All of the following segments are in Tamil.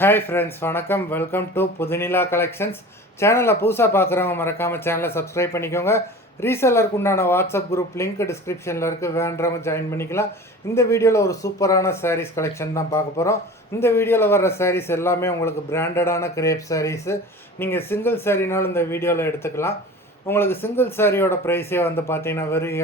ஹாய் ஃப்ரெண்ட்ஸ், வணக்கம். Welcome to Puthunila collections. சேனலில் புதுசாக பார்க்குறவங்க மறக்காமல் சேனலை சப்ஸ்கிரைப் பண்ணிக்கோங்க. ரீசெல்லருக்கு உண்டான வாட்ஸ்அப் குரூப் லிங்க் டிஸ்கிரிப்ஷனில் இருக்குது, வேண்டவங்க ஜாயின் பண்ணிக்கலாம். இந்த வீடியோவில் ஒரு சூப்பரான சாரீஸ் கலெக்ஷன் தான் பார்க்க போகிறோம். இந்த வீடியோவில் வர்ற சாரீஸ் எல்லாமே உங்களுக்கு பிராண்டடான கிரேப் சாரீஸு. நீங்கள் சிங்கிள் சாரீனாலும் இந்த வீடியோவில் எடுத்துக்கலாம். உங்களுக்கு சிங்கிள் சாரியோட ப்ரைஸே வந்து பார்த்தீங்கன்னா வெறும்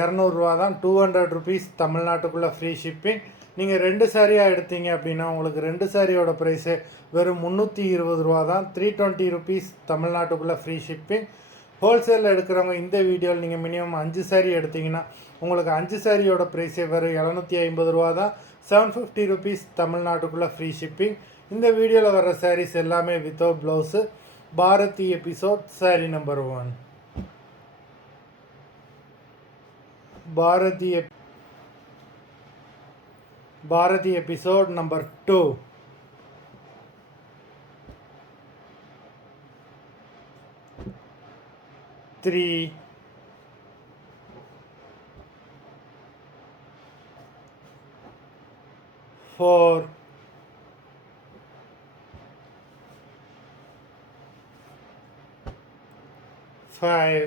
இரநூறுவா தான். 200 ருபீஸ் தமிழ்நாட்டுக்குள்ளே ஃப்ரீ ஷிப்பிங். நீங்கள் 2 சாரியாக எடுத்தீங்க அப்படின்னா உங்களுக்கு 2 சாரியோட ப்ரைஸு வெறும் 320 ரூபா தான். 320 ருபீஸ் தமிழ்நாட்டுக்குள்ளே ஃப்ரீ ஷிப்பிங். ஹோல்சேலில் எடுக்கிறவங்க இந்த வீடியோவில் நீங்கள் மினிமம் 5 சாரி எடுத்திங்கன்னா உங்களுக்கு 5 சாரியோட ப்ரைஸே வெறும் 750 ரூபா தான். 750 ருபீஸ் தமிழ்நாட்டுக்குள்ளே ஃப்ரீ ஷிப்பிங். இந்த வீடியோவில் வர சாரீஸ் எல்லாமே without blouse. Bharati episode sari number 1. Bharati episode number 2. 3. 4. 5.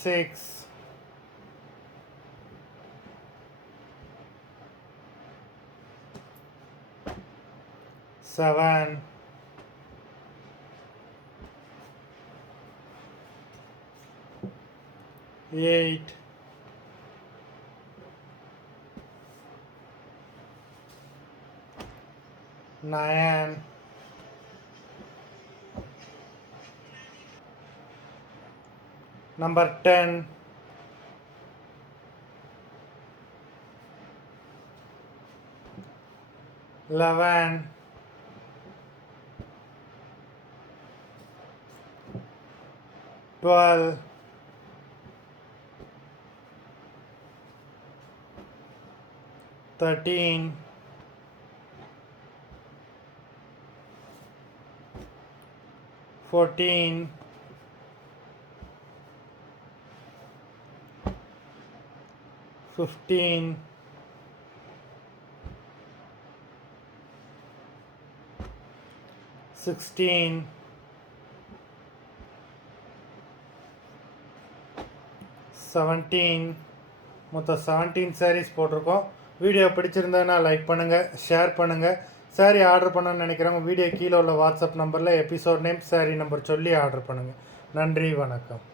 6. 7. 8. 9. 10. 11. 12. 13. 14. 15. 16. 17. மொத்தம் 17 சாரீஸ் போட்டிருக்கோம். வீடியோ பிடிச்சிருந்ததுன்னா லைக் பண்ணுங்கள், ஷேர் பண்ணுங்கள். சாரீ ஆர்டர் பண்ணணும்னு நினைக்கிறவங்க வீடியோ கீழே உள்ள வாட்ஸ்அப் நம்பரில் எபிசோட் நேம், சாரீ நம்பர் சொல்லி ஆர்டர் பண்ணுங்கள். நன்றி, வணக்கம்.